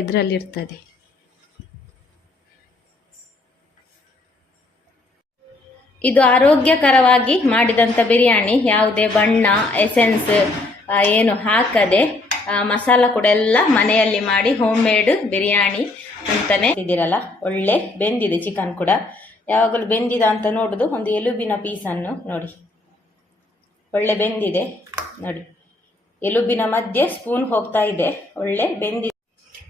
ಇದರಲ್ಲಿರ್ತದೆ. ಇದು ಆರೋಗ್ಯಕರವಾಗಿ ಮಾಡಿದಂಥ ಬಿರಿಯಾನಿ. ಯಾವುದೇ ಬಣ್ಣ ಎಸೆನ್ಸ್ ಏನು ಹಾಕದೆ ಮಸಾಲ ಕೂಡ ಎಲ್ಲ ಮನೆಯಲ್ಲಿ ಮಾಡಿ ಹೋಮ್ ಮೇಡ್ ಬಿರಿಯಾನಿ ಅಂತಲೇ ಇದ್ದೀರಲ್ಲ. ಒಳ್ಳೆ ಬೆಂದಿದೆ ಚಿಕನ್ ಕೂಡ. ಯಾವಾಗಲೂ ಬೆಂದಿದ ಅಂತ ನೋಡೋದು. ಒಂದು ಎಲುಬಿನ ಪೀಸನ್ನು ನೋಡಿ. ಒಳ್ಳೆ ಬೆಂದಿದೆ. ನೋಡಿ. ಎಲುಬಿನ ಮಧ್ಯೆ ಸ್ಪೂನ್ ಹೋಗ್ತಾ ಇದೆ. ಒಳ್ಳೆ ಬೆಂದಿದೆ.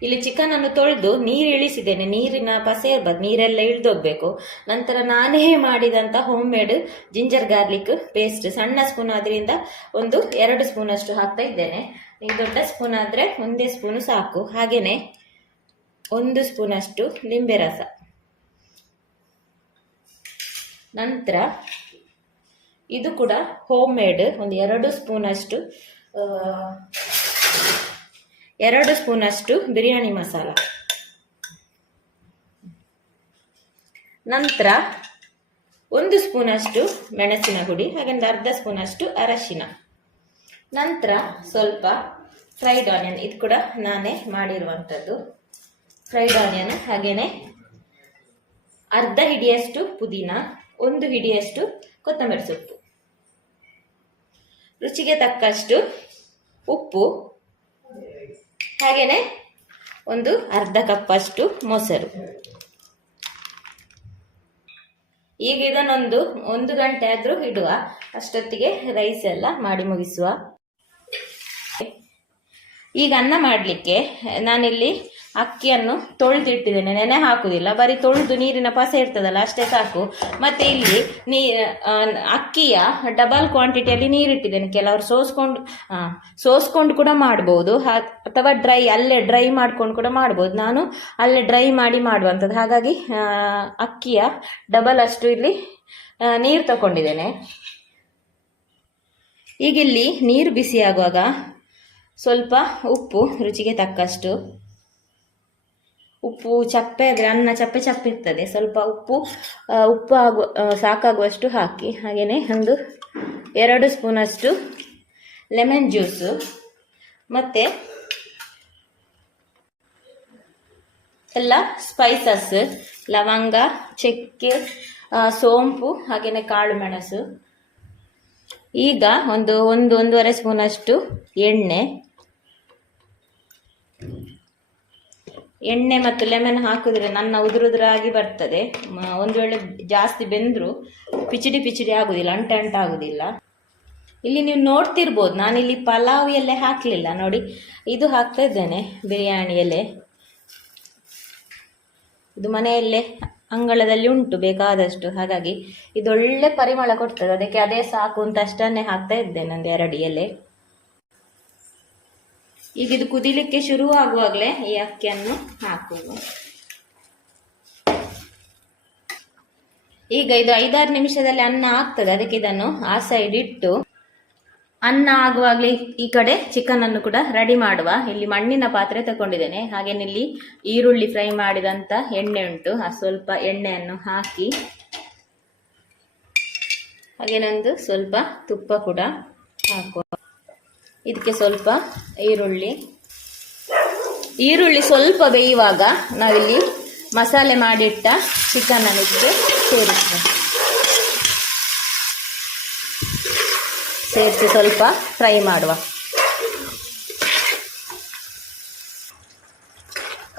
ಇಲ್ಲಿ ಚಿಕನ್ ಅನ್ನು ತೊಳೆದು ನೀರು ಇಳಿಸಿದ್ದೇನೆ. ನೀರಿನ ಪಸೆ ಇರ್ಬಾರ್ದು. ನೀರೆಲ್ಲ ಇಳಿದೋಗ್ಬೇಕು. ನಂತರ ನಾನೇ ಮಾಡಿದಂಥ home made ginger garlic paste ಸಣ್ಣ ಸ್ಪೂನ್ ಆದ್ರಿಂದ ಒಂದು ಎರಡು ಸ್ಪೂನ್ ಅಷ್ಟು ಹಾಕ್ತಾ ಇದ್ದೇನೆ. ಈ ದೊಡ್ಡ ಸ್ಪೂನ್ ಆದ್ರೆ ಒಂದೇ ಸ್ಪೂನು ಸಾಕು. ಹಾಗೇನೆ ಒಂದು ಸ್ಪೂನ್ ಅಷ್ಟು ಲಿಂಬೆ ರಸ. ನಂತರ ಇದು ಕೂಡ ಹೋಮ್ ಮೇಡ್ ಒಂದು ಎರಡು ಸ್ಪೂನ್ ಅಷ್ಟು ಎರಡು ಸ್ಪೂನ್ ಅಷ್ಟು ಬಿರಿಯಾನಿ ಮಸಾಲ. ನಂತರ ಒಂದು ಸ್ಪೂನ್ ಅಷ್ಟು ಮೆಣಸಿನ ಹುಡಿ ಹಾಗೆ ಒಂದು ಅರ್ಧ ಸ್ಪೂನ್ ಅಷ್ಟು ಅರಶಿನ. ನಂತರ ಸ್ವಲ್ಪ ಫ್ರೈಡ್ ಆನಿಯನ್ ಇದು ಕೂಡ ನಾನೇ ಮಾಡಿರುವಂಥದ್ದು. ಫ್ರೈಡ್ ಆನಿಯನ್ ಹಾಗೆಯೇ ಅರ್ಧ ಹಿಡಿಯಷ್ಟು ಪುದೀನ, ಒಂದು ಹಿಡಿಯಷ್ಟು ಕೊತ್ತಂಬರಿ ಸೊಪ್ಪು. ರುಚಿಗೆ ತಕ್ಕಷ್ಟು ಉಪ್ಪು ಹಾಗೇನೆ ಒಂದು ಅರ್ಧ ಕಪ್ ಅಷ್ಟು ಮೊಸರು. ಈಗ ಇದನ್ನೊಂದು ಒಂದು ಗಂಟೆ ಆದ್ರೂ ಇಡುವ. ಅಷ್ಟೊತ್ತಿಗೆ ರೈಸ್ ಎಲ್ಲ ಮಾಡಿ ಮುಗಿಸುವ. ಈಗ ಅನ್ನ ಮಾಡಲಿಕ್ಕೆ ನಾನಿಲ್ಲಿ ಅಕ್ಕಿಯನ್ನು ತೊಳೆದಿಟ್ಟಿದ್ದೇನೆ, ನೆನೆ ಹಾಕುವುದಿಲ್ಲ. ಬರೀ ತೊಳೆದು ನೀರಿನ ಪಸೆ ಇರ್ತದಲ್ಲ, ಅಷ್ಟೇ ಸಾಕು. ಮತ್ತೆ ಇಲ್ಲಿ ನೀ ಅಕ್ಕಿಯ ಡಬಲ್ ಕ್ವಾಂಟಿಟಿಯಲ್ಲಿ ನೀರಿಟ್ಟಿದ್ದೇನೆ. ಕೆಲವರು ಸೋಸ್ಕೊಂಡು ಸೋಸ್ಕೊಂಡು ಕೂಡ ಮಾಡ್ಬೋದು. ಅಥವಾ ಡ್ರೈ ಅಲ್ಲೇ ಡ್ರೈ ಮಾಡ್ಕೊಂಡು ಕೂಡ ಮಾಡ್ಬೋದು. ನಾನು ಅಲ್ಲೇ ಡ್ರೈ ಮಾಡಿ ಮಾಡುವಂಥದ್ದು. ಹಾಗಾಗಿ ಅಕ್ಕಿಯ ಡಬಲ್ ಅಷ್ಟು ಇಲ್ಲಿ ನೀರು ತಗೊಂಡಿದ್ದೇನೆ ಈಗ ಇಲ್ಲಿ ನೀರು ಬಿಸಿಯಾಗುವಾಗ ಸ್ವಲ್ಪ ಉಪ್ಪು ರುಚಿಗೆ ತಕ್ಕಷ್ಟು ಉಪ್ಪು ಚಪ್ಪೆ ಆದರೆ ಅನ್ನ ಚಪ್ಪೆ ಚಪ್ಪೆ ಇರ್ತದೆ. ಸ್ವಲ್ಪ ಉಪ್ಪು ಉಪ್ಪು ಆಗುವ ಸಾಕಾಗುವಷ್ಟು ಹಾಕಿ ಹಾಗೆಯೇ ಒಂದು ಎರಡು ಸ್ಪೂನಷ್ಟು ಲೆಮನ್ ಜ್ಯೂಸು. ಮತ್ತು ಎಲ್ಲ ಸ್ಪೈಸಸ್ ಲವಂಗ, ಚಕ್ಕೆ ಸೋಂಪು ಹಾಗೆಯೇ ಕಾಳು ಮೆಣಸು. ಈಗ ಒಂದು ಒಂದು ಒಂದೂವರೆ ಸ್ಪೂನಷ್ಟು ಎಣ್ಣೆ. ಎಣ್ಣೆ ಮತ್ತು ಲೆಮನ್ ಹಾಕಿದ್ರೆ ನನ್ನ ಉದುರುದುರಾಗಿ ಬರ್ತದೆ. ಒಂದು ವೇಳೆ ಜಾಸ್ತಿ ಬೆಂದರೂ ಪಿಚಿಡಿ ಪಿಚಿಡಿ ಆಗುದಿಲ್ಲ, ಅಂಟೆ ಅಂಟ ಆಗುದಿಲ್ಲ. ಇಲ್ಲಿ ನೀವು ನೋಡ್ತಿರ್ಬೋದು ಇಲ್ಲಿ ಪಲಾವ್ ಎಲೆ ಹಾಕಲಿಲ್ಲ, ನೋಡಿ. ಇದು ಹಾಕ್ತಾ ಇದ್ದೇನೆ, ಬಿರಿಯಾನಿ ಎಲೆ. ಇದು ಮನೆಯಲ್ಲೇ ಅಂಗಳದಲ್ಲಿ ಉಂಟು, ಬೇಕಾದಷ್ಟು. ಹಾಗಾಗಿ ಇದೊಳ್ಳೆ ಪರಿಮಳ ಕೊಡ್ತದೆ, ಅದಕ್ಕೆ ಅದೇ ಸಾಕು ಅಂತ ಅಷ್ಟನ್ನೇ ಹಾಕ್ತಾ ಇದ್ದೇನೆ, ಒಂದು ಎರಡು ಎಲೆ. ಈಗ ಇದು ಕುದಿಲಿಕ್ಕೆ ಶುರು ಆಗುವಾಗಲೇ ಈ ಅಕ್ಕಿಯನ್ನು ಹಾಕುವುದು. ಈಗ ಇದು ಐದಾರು ನಿಮಿಷದಲ್ಲಿ ಅನ್ನ ಆಗ್ತದೆ, ಅದಕ್ಕೆ ಇದನ್ನು ಆ ಸೈಡ್ ಇಟ್ಟು ಅನ್ನ ಆಗುವಾಗಲೇ ಈ ಕಡೆ ಚಿಕನ್ ಅನ್ನು ಕೂಡ ರೆಡಿ ಮಾಡುವ. ಇಲ್ಲಿ ಮಣ್ಣಿನ ಪಾತ್ರೆ ತಗೊಂಡಿದ್ದೇನೆ ಹಾಗೆ ಇಲ್ಲಿ ಈರುಳ್ಳಿ ಫ್ರೈ ಮಾಡಿದಂತ ಎಣ್ಣೆ ಉಂಟು, ಆ ಸ್ವಲ್ಪ ಎಣ್ಣೆಯನ್ನು ಹಾಕಿ, ಹಾಗೇನೊಂದು ಸ್ವಲ್ಪ ತುಪ್ಪ ಕೂಡ ಹಾಕುವ. ಇದಕ್ಕೆ ಸ್ವಲ್ಪ ಈರುಳ್ಳಿ. ಈರುಳ್ಳಿ ಸ್ವಲ್ಪ ಬೇಯುವಾಗ ನಾವಿಲ್ಲಿ ಮಸಾಲೆ ಮಾಡಿಟ್ಟ ಚಿಕನ್ ಅನ್ನು ಇದಕ್ಕೆ ಸೇರಿಸ್ತೇವೆ ಸೇರಿಸಿ ಸ್ವಲ್ಪ ಫ್ರೈ ಮಾಡುವ.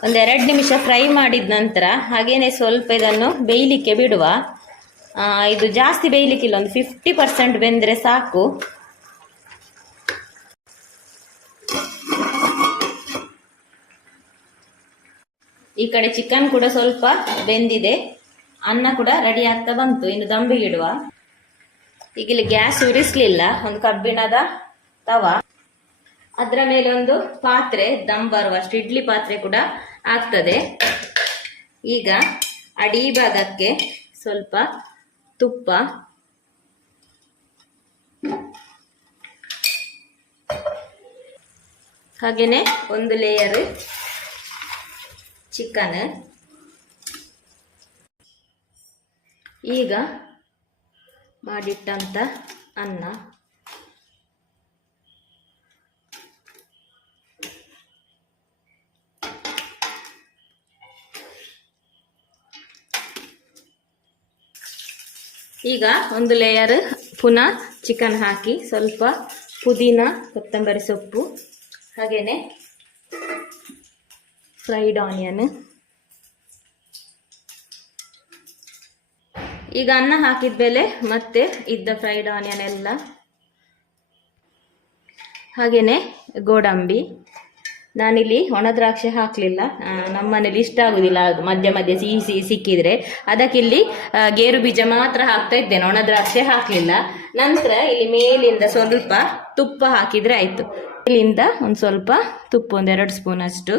ಒಂದೆರಡು ನಿಮಿಷ ಫ್ರೈ ಮಾಡಿದ ನಂತರ ಹಾಗೇನೆ ಸ್ವಲ್ಪ ಇದನ್ನು ಬೇಯಲಿಕ್ಕೆ ಬಿಡುವ. ಇದು ಜಾಸ್ತಿ ಬೇಯಲಿಕ್ಕಿಲ್ಲ, ಒಂದು ಫಿಫ್ಟಿ ಪರ್ಸೆಂಟ್ ಬೆಂದರೆ ಸಾಕು. ಈ ಕಡೆ ಚಿಕನ್ ಕೂಡ ಸ್ವಲ್ಪ ಬೆಂದಿದೆ. ಅನ್ನ ಕೂಡ ರೆಡಿ ಆಗ್ತಾ ಬಂತು. ಇನ್ನು ದಂಬಿಗೆ ಇಡುವ. ಈಗ ಇಲ್ಲಿ ಗ್ಯಾಸ್ ಉರಿಸ್ಲಿಲ್ಲ. ಒಂದು ಕಬ್ಬಿಣದ ತವ. ಅದರ ಮೇಲೆ ಒಂದು ಪಾತ್ರೆ ದಮ್ ಬರುವಷ್ಟು. ಇಡ್ಲಿ ಪಾತ್ರೆ ಕೂಡ ಆಗ್ತದೆ. ಈಗ ಅಡಿ ಭಾಗಕ್ಕೆ ಸ್ವಲ್ಪ ತುಪ್ಪ ಹಾಗೆಯೇ ಒಂದು ಲೇಯರ್ ಚಿಕನ್. ಈಗ ಮಾಡಿಟ್ಟಂಥ ಅನ್ನ. ಈಗ ಒಂದು ಲೇಯರ್ ಪುನಃ ಚಿಕನ್ ಹಾಕಿ ಸ್ವಲ್ಪ ಪುದೀನ, ಕೊತ್ತಂಬರಿ ಸೊಪ್ಪು. ಹಾಗೆಯೇ ಫ್ರೈಡ್ ಆನಿಯನ್ ಈಗ ಅನ್ನ ಹಾಕಿದ ಮೇಲೆ ಮತ್ತೆ ಇದ್ದ ಫ್ರೈಡ್ ಆನಿಯನ್ ಎಲ್ಲ. ಹಾಗೆಯೇ ಗೋಡಂಬಿ. ನಾನಿಲ್ಲಿ ಒಣ ದ್ರಾಕ್ಷಿ ಹಾಕಲಿಲ್ಲ. ನಮ್ಮ ಮನೇಲಿ ಇಷ್ಟ ಆಗುದಿಲ್ಲ. ಮಧ್ಯ ಮಧ್ಯೆ ಸಿಹಿ ಸಿಹಿ ಸಿಕ್ಕಿದ್ರೆ. ಅದಕ್ಕೆ ಇಲ್ಲಿ ಗೇರು ಬೀಜ ಮಾತ್ರ ಹಾಕ್ತಾ ಇದ್ದೇನೆ. ಒಣ ದ್ರಾಕ್ಷಿ ಹಾಕಲಿಲ್ಲ. ನಂತರ ಇಲ್ಲಿ ಮೇಲಿಂದ ಸ್ವಲ್ಪ ತುಪ್ಪ ಹಾಕಿದ್ರೆ ಆಯಿತು. ಮೇಲಿಂದ ಒಂದು ಸ್ವಲ್ಪ ತುಪ್ಪ, ಒಂದು ಎರಡು ಸ್ಪೂನ್ ಅಷ್ಟು.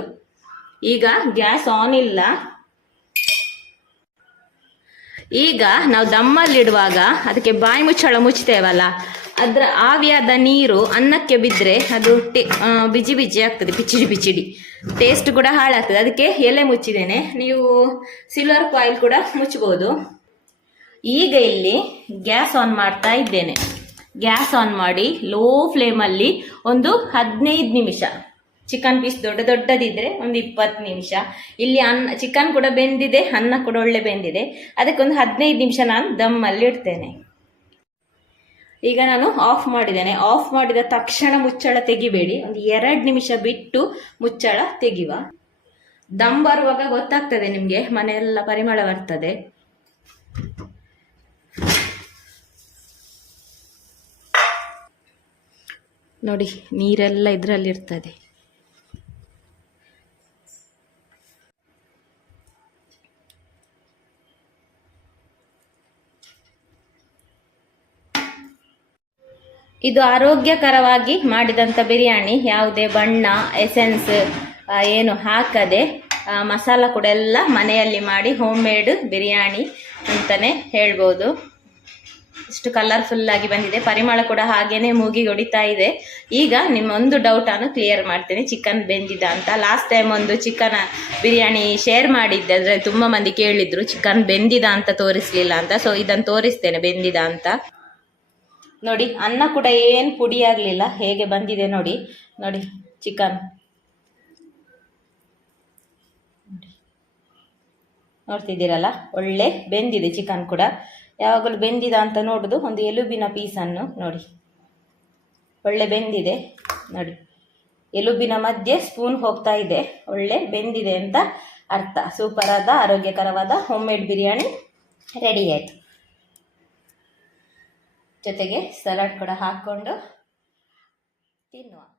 ಈಗ ಗ್ಯಾಸ್ ಆನ್ ಇಲ್ಲ. ಈಗ ನಾವು ದಮ್ಮಲ್ಲಿಡುವಾಗ ಅದಕ್ಕೆ ಬಾಯಿ ಮುಚ್ಚಳ ಮುಚ್ತೇವಲ್ಲ, ಅದರ ಆವಿಯಾದ ನೀರು ಅನ್ನಕ್ಕೆ ಬಿದ್ದರೆ ಅದು ಟೇ ಬಿಜಿ ಬಿಜಿ ಆಗ್ತದೆ ಪಿಚಿಡಿ ಪಿಚಿಡಿ ಟೇಸ್ಟ್ ಕೂಡ ಹಾಳಾಗ್ತದೆ. ಅದಕ್ಕೆ ಎಲೆ ಮುಚ್ಚಿದ್ದೇನೆ. ನೀವು ಸಿಲ್ವರ್ ಕಾಯಿಲ್ ಕೂಡ ಮುಚ್ಚಬಹುದು ಈಗ ಇಲ್ಲಿ ಗ್ಯಾಸ್ ಆನ್ ಮಾಡ್ತಾ ಇದ್ದೇನೆ. ಗ್ಯಾಸ್ ಆನ್ ಮಾಡಿ ಲೋ ಫ್ಲೇಮಲ್ಲಿ ಒಂದು ಹದಿನೈದು ನಿಮಿಷ. ಚಿಕನ್ ಪೀಸ್ ದೊಡ್ಡ ದೊಡ್ಡದಿದ್ರೆ ಒಂದು ಇಪ್ಪತ್ತು ನಿಮಿಷ. ಇಲ್ಲಿ ಅನ್ನ, ಚಿಕನ್ ಕೂಡ ಬೆಂದಿದೆ, ಅನ್ನ ಕೂಡ ಒಳ್ಳೆ ಬೆಂದಿದೆ. ಅದಕ್ಕೊಂದು ಹದಿನೈದು ನಿಮಿಷ ನಾನು ದಮ್ಮಲ್ಲಿ ಇಡ್ತೇನೆ. ಈಗ ನಾನು ಆಫ್ ಮಾಡಿದ್ದೇನೆ. ಆಫ್ ಮಾಡಿದ ತಕ್ಷಣ ಮುಚ್ಚಳ ತೆಗಿಬೇಡಿ. ಒಂದು ಎರಡು ನಿಮಿಷ ಬಿಟ್ಟು ಮುಚ್ಚಳ ತೆಗಿವ. ದಮ್ ಬರುವಾಗ ಗೊತ್ತಾಗ್ತದೆ ನಿಮಗೆ, ಮನೆಯೆಲ್ಲ ಪರಿಮಳ ಬರ್ತದೆ. ನೋಡಿ, ನೀರೆಲ್ಲ ಇದರಲ್ಲಿರ್ತದೆ. ಇದು ಆರೋಗ್ಯಕರವಾಗಿ ಮಾಡಿದಂಥ ಬಿರಿಯಾನಿ. ಯಾವುದೇ ಬಣ್ಣ ಎಸೆನ್ಸ್ ಏನು ಹಾಕದೆ ಮಸಾಲ ಕೂಡ ಎಲ್ಲ ಮನೆಯಲ್ಲಿ ಮಾಡಿ ಹೋಮ್ ಮೇಡ್ ಬಿರಿಯಾನಿ ಅಂತಲೇ ಹೇಳ್ಬೋದು. ಇಷ್ಟು ಕಲರ್ಫುಲ್ ಆಗಿ ಬಂದಿದೆ. ಪರಿಮಳ ಕೂಡ ಹಾಗೇನೆ ಮೂಗಿಗೆ ಹೊಡಿತಾ ಇದೆ. ಈಗ ನಿಮ್ಮ ಒಂದು ಡೌಟ್ ಅನ್ನು ಕ್ಲಿಯರ್ ಮಾಡ್ತೇನೆ. ಚಿಕನ್ ಬೆಂದಿದ ಅಂತ. ಲಾಸ್ಟ್ ಟೈಮ್ ಒಂದು ಚಿಕನ್ ಬಿರಿಯಾನಿ ಶೇರ್ ಮಾಡಿದ್ದೆ. ಅಂದರೆ ತುಂಬಾ ಮಂದಿ ಕೇಳಿದ್ರು, ಚಿಕನ್ ಬೆಂದಿದ ಅಂತ ತೋರಿಸ್ಲಿಲ್ಲ ಅಂತ. ಸೊ ಇದನ್ನು ತೋರಿಸ್ತೇನೆ, ಬೆಂದಿದ ಅಂತ. ನೋಡಿ, ಅನ್ನ ಕೂಡ ಏನು ಪುಡಿ ಆಗಲಿಲ್ಲ. ಹೇಗೆ ಬಂದಿದೆ ನೋಡಿ. ನೋಡಿ, ಚಿಕನ್. ನೋಡ್ತಿದ್ದೀರಲ್ಲ? ಒಳ್ಳೆ ಬೆಂದಿದೆ ಚಿಕನ್ ಕೂಡ. ಯಾವಾಗಲೂ ಬೆಂದಿದ ಅಂತ ನೋಡೋದು. ಒಂದು ಎಲುಬಿನ ಪೀಸನ್ನು ನೋಡಿ. ಒಳ್ಳೆ ಬೆಂದಿದೆ. ನೋಡಿ. ಎಲುಬಿನ ಮಧ್ಯೆ ಸ್ಪೂನ್ ಹೋಗ್ತಾ ಇದೆ. ಒಳ್ಳೆ ಬೆಂದಿದೆ ಅಂತ ಅರ್ಥ. ಸೂಪರಾದ ಆರೋಗ್ಯಕರವಾದ ಹೋಮ್ ಮೇಡ್ ಬಿರಿಯಾನಿ ರೆಡಿ ಆಯಿತು. ಜೊತೆಗೆ ಸಲಾಡ್ ಕೂಡ ಹಾಕ್ಕೊಂಡು ತಿನ್ನುವ.